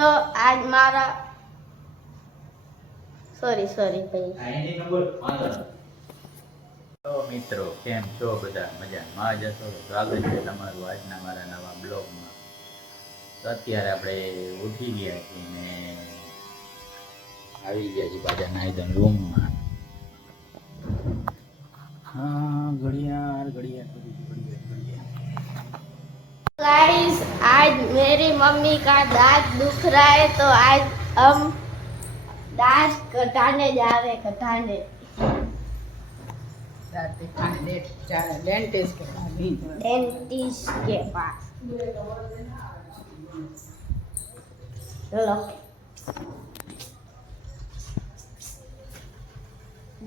મિત્રો આજ મારા સોરી ભાઈ તો મિત્રો કેમ છો બધા મજામાં જશો સ્વાગત છે તમારું આજના મારા નવા બ્લોગમાં. તો અત્યારે આપણે ઉઠી ગયા છીએ ને આવી ગયા છીએ પાછા નાઈધન રૂમમાં. हाँ घड़ियाल गाइस आज मेरी मम्मी का दांत दुख रहा है तो आज हम दांत कटाने जा रहे हैं कटाने डेंटिस्ट के पास. चलो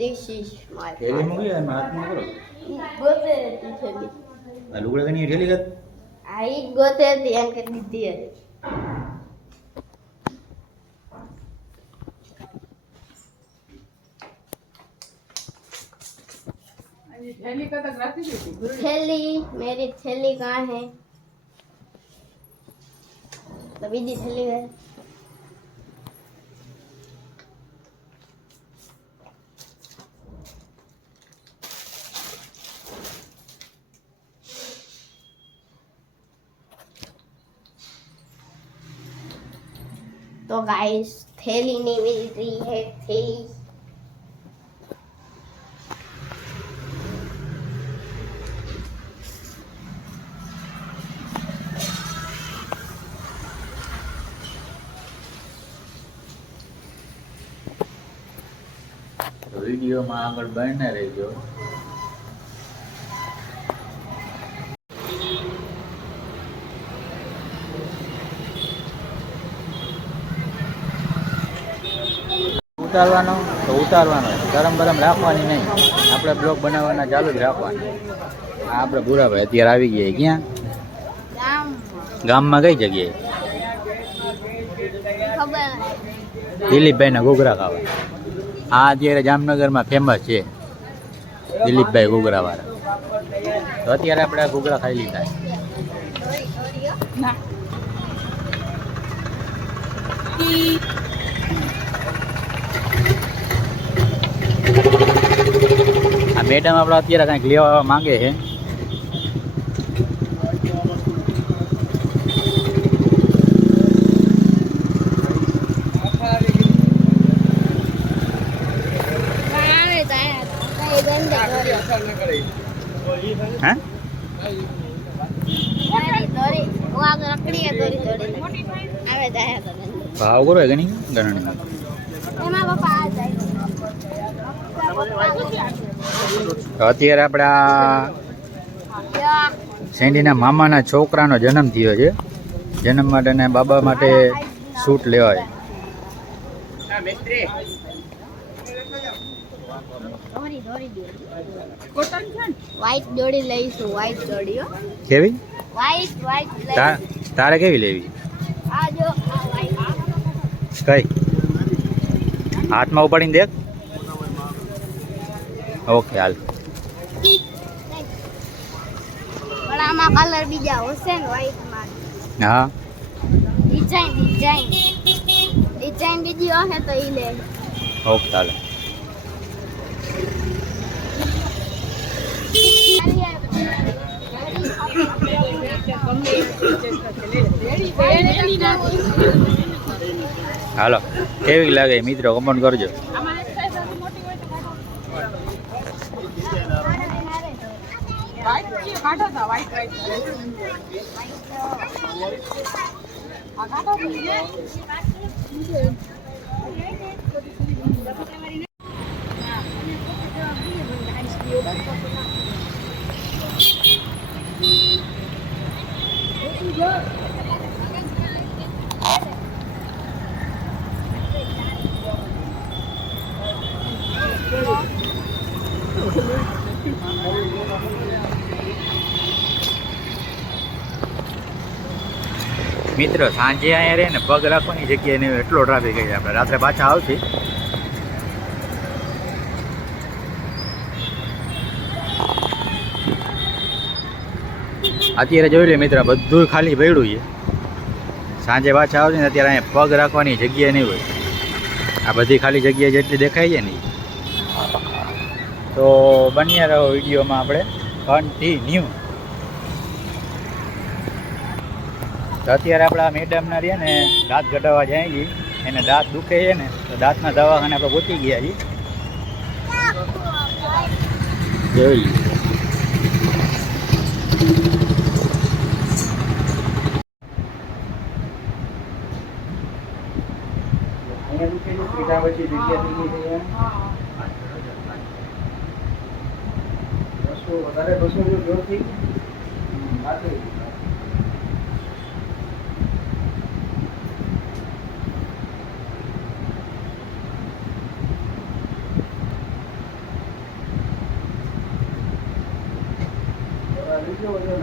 दिस इज माय थैली में गया हाथ में करो गोते रहती थैली लुगड़ा कनी थैली का आई गोते रहती एम कर दीदी है थैली मेरी थैली कहाँ है तो बीजी थैली है तो गाइस थैली नहीं मिल रही है थैली वीडियो में आगे बने रहो. ઉતારવાનો તો ઉતારવાનો, ગરમ ગરમ રાખવાની નહીં, આપણે બ્લોગ બનાવવાના ચાલુ જ રાખવાના. આ આપણે ભૂરાભાઈ અત્યારે આવી ગયા. ક્યાં ગામમાં? કઈ જગ્યાએ? દિલીપભાઈના ઘૂઘરા ખાવા. આ અત્યારે જામનગરમાં ફેમસ છે દિલીપભાઈ ઘૂઘરાવાળા. તો અત્યારે આપણે આ ઘૂઘરા ખાઈ લીધા. આ મેડમ આપણે અત્યારે કંઈક લેવા માંગે છે. हाँ भाव करो है नहीं गणनी અત્યારે આપણા સેન્ડીના મામાના છોકરાનો જન્મ થયો છે. જન્મ માટે ને બાબા માટે સૂટ લેવાય. વ્હાઈટ જોડી લઈશું. વ્હાઈટ જોડી હો. કેવી? વ્હાઈટ તારે કેવી લેવી? આ જો આ વ્હાઈટ કઈ હાથમાં ઉપાડીને દેખ. ઓકે હાલ. પણ આમાં કલર બીજા હશે ને વ્હાઈટ માં. હા ડિઝાઇન બીજી હશે તો ઈ લે. ઓકે ચાલો. હાલો કેવી લાગે મિત્રો કમેન્ટ કરજો. મિત્રો સાંજે અહીંયા રહે ને પગ રાખવાની જગ્યાએ ને એટલો ટ્રાફિક છે. આપણે રાત્રે પાછા આવશે. અત્યારે જોઈ લે મિત્ર બધું ખાલી પડ્યું છે. સાંજે પાછા આવશે ને અત્યારે અહીંયા પગ રાખવાની જગ્યા નહીં હોય. આ બધી ખાલી જગ્યા જેટલી દેખાય છે ને તો બન્યા રહો વિડીયોમાં આપણે કન્ટિન્યુ. તો અત્યારે આપણા મેડમના રહ્યા ને દાંત કઢાવવા જાય છે, એને દાંત દુખે છે ને તો દાંતના દવાખાને આપણે પહોંચી ગયા છીએ. જોઈ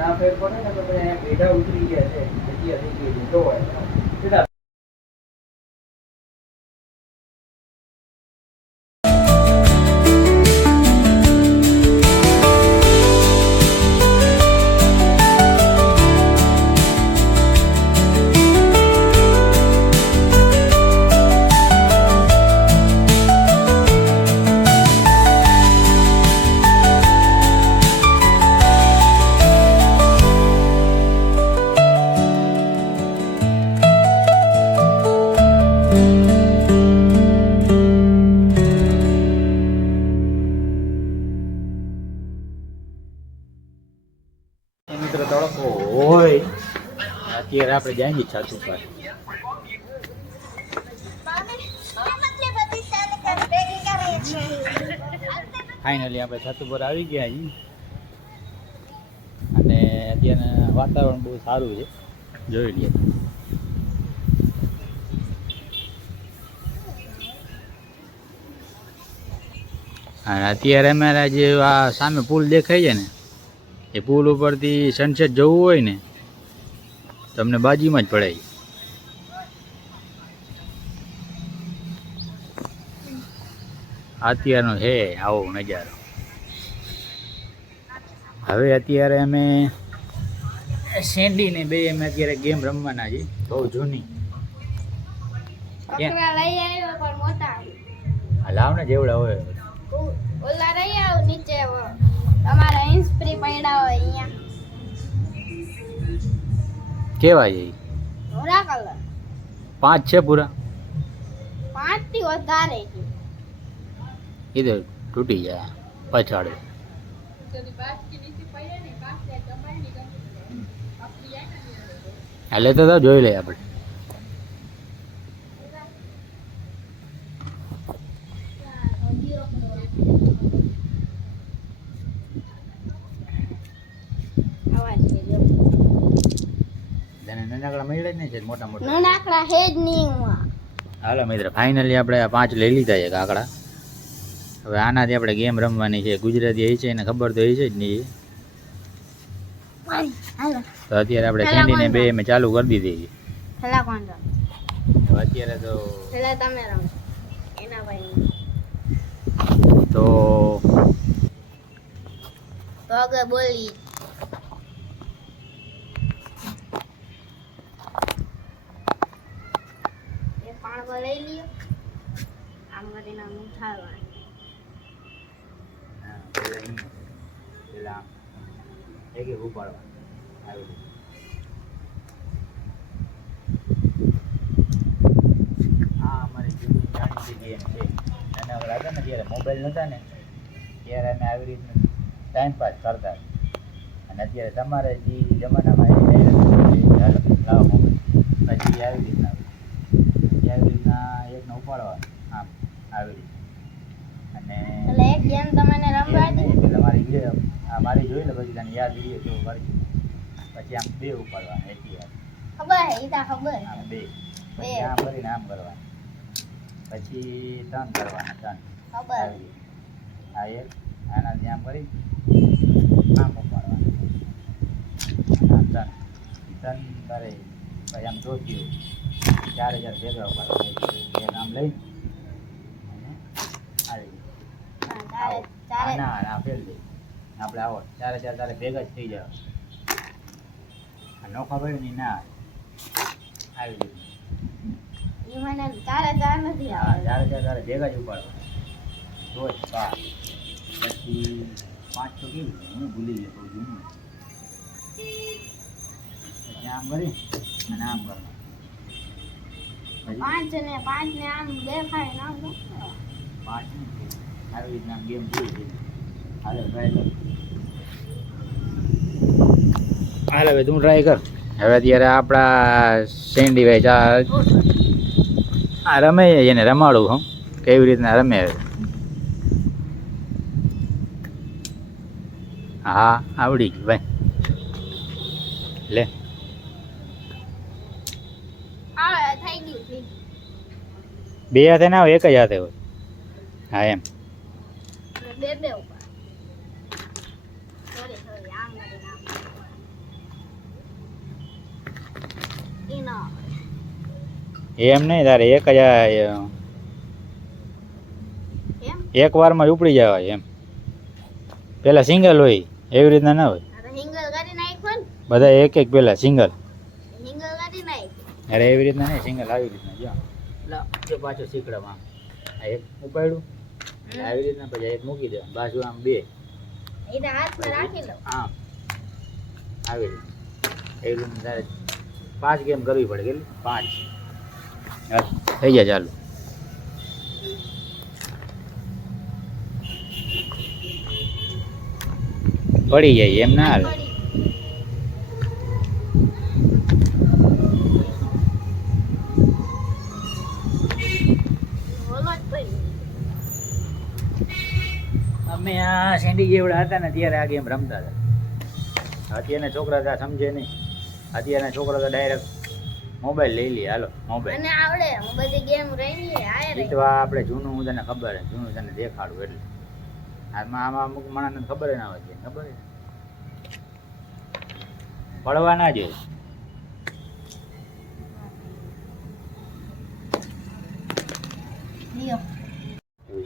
ના ફેર પડે ને તો પછી અહીંયા પેઢા ઉતરી ગયા છે, જગ્યા થઈ ગઈ છે, જોવાય. મિત્રો તડકો હોય અત્યારે આપણે જાય છત ઉપર. ફાઇનલી આપણે છત ઉપર આવી ગયા છીએ અને અત્યારે વાતાવરણ બહુ સારું છે, જોઈ લઈએ. અને અત્યારે અમારા જે આ સામે પુલ દેખાય છે ને એ પુલ ઉપરથી સનસેટ જવું હોય ને તમને બાજુમાં જ પડે. અત્યારનો છે આવો નજારો. હવે અત્યારે અમે સેન્ડી ને બે અમે અત્યારે ગેમ રમવાના છીએ, બહુ જૂની. પકડા લઈ આવ્યો પણ મોટા લાવ ને જેવડા હોય ઓલા લઈ આવ નીચે તમારા ઇન્સ્પ્રી પડ્યા હોય અહીંયા કેવા છે? ભૂરા કલર 5 છે પૂરા, 5 થી વધારે છે. એ તો તૂટી જાય પછાડે. એટલે તો જોઈ લઈએ આપણે. નાનકડા મળે જ નહીં છે, મોટા મોટા નાનકડા હેડ નહીં. હાલો મિત્ર, ફાઇનલી આપણે આ 5 લઈ લીધા છે કાકડા. હવે આનાથી આપણે ગેમ રમવાની છે. ગુજરાતી એ છે એને ખબર તો એ છે જ નહીં. તો અત્યારે આપણે કેન્ડીને બે મેં ચાલુ કરી દીધી. પેલા કોણ રમે? અત્યારે તો પેલા તમે રમો એના ભાઈ. તો આગળ બોલી એ પાણકો લઈ લ્યો. આમ કરીને આમ ઉઠાડવાનું. પેલા એક ઉપાડવા આવી. આ અમારી જૂની જાણીતી ગેમ છે. નાના હતા ને ત્યારે મોબાઈલ નહોતા ને ત્યારે અમે આવી રીતનું ટાઈમ પાસ કરતા. અને અત્યારે તમારે જે જમાનામાં લાવો મોબાઈલ પછી આવી રીતના એકને ઉપાડવાનું આમ આવી રીતે. અને એટલે એક ગેમ તમને રમવા દે. તમારી આ મારી જોઈ લે પછી તને યાદ રહીએ તો કરજો. પછી આમ બે ઉપાડવાના એક યાદ ખબર હે? ઈ તો ખબર હે. આમ બે પછી આમ કરીને આમ કરવાનું. પછી 3 કરવાના 3 ખબર. આ એક આનાથી આમ કરી આમ ઉપાડવાનું. આમ 3 કરે પછી આમ જોતી હોય 4000 ભેગા ઉપાડવાના. એક આમ લઈ અને આવી ના ફેલ દે આપણે આવો 4000 તારે ભેગા જ થઈ જાય. નોખા પડે ને ના આવી રીતે એ મને તારે ચાર નથી હા, આવડતું. તારે ભેગા જ ઉપાડવા તો જ પાર. પછી 5 તો કેવું છે હું ભૂલી ગયો બહુ જૂનું. પછી આમ કરી અને આમ કરવાનું. પછી 5 ને 5 ને આમ દેખાય ને આમ દેખાય. 5 નહીં છે. આવી રીતના ગેમ પૂરી થઈ. હાલે ટ્રાય કર. હાલ હવે તું ટ્રાય કર. હવે અત્યારે આપણા સેન્ડી ભાઈ આ રમે એને રમાડું હું કેવી રીતના રમે હવે. હા આવડી ગયું ભાઈ લે. હા થઈ ગયું થઈ ગયું. બે હાથે ના હોય એક જ હાથે હોય. હા એમ બે બે ઉપર સોરી સોરી આમ નથી આમ ઈ ના એમ નહીં તારે એક જ એમ એક વારમાં જ ઉપડી જવાય એમ. પેલા સિંગલ હોય એવી રીતના ના હોય. આ તો હિંગલ કરી નાખ્યો ને બધા એક એક પેલા સિંગલ. હિંગલ કરી નાખ્યો. અરે એવી રીતના નહીં સિંગલ આવી રીતના જો જો પાછો શીકડામાં આ એક ઉપાડ્યું આવી રીતના પછી એક મૂકી દે બાજુ આમ બે એ તો હાથમાં રાખી લો. આમ આવી રીતે એવી રીતના તારે 5 ગેમ કરવી પડે કેટલી 5 થઈ જાય ચાલુ. પડી જાય એમ ના હાલે. બોલો જ પડી. અમે આ સેન્ડી જેવડા હતા ને ત્યારે આ ગેમ રમતા હતા. અત્યારના છોકરા તો આ સમજે નહીં. અત્યારના છોકરા તો ડાયરેક્ટ મોબાઈલ લઈ લે હાલો મોબાઈલ. મને આવડે હું બધી ગેમ રમી આય એ તો આ આપણે જૂનું હું તને ખબર હે જૂનું તને દેખાડું એટલે આમાં અમુક માણસને ખબર ના હોય છે ખબર હે પડવા ના જોઈએ. લ્યો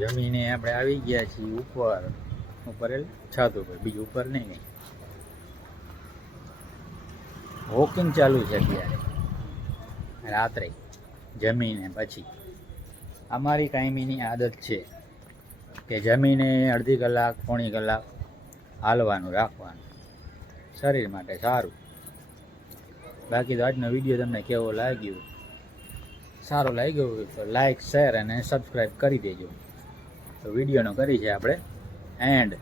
જમીને આપણે આવી ગયા છીએ ઉપર ઉપર એટલે છત ઉપર બીજું ઉપર નહીં. વોકિંગ ચાલુ છે અત્યારે રાત્રે જમીને પછી. અમારી કાયમીની આદત છે કે જમીને અડધી કલાક પોણી કલાક હાલવાનું રાખવાનું શરીર માટે સારું. બાકી તો આજનો વિડીયો તમને કેવો લાગ્યો સારો લાગ્યો હોય તો લાઈક શેર અને સબસ્ક્રાઈબ કરી દેજો. તો વિડીયોનો કરી છે આપણે એન્ડ.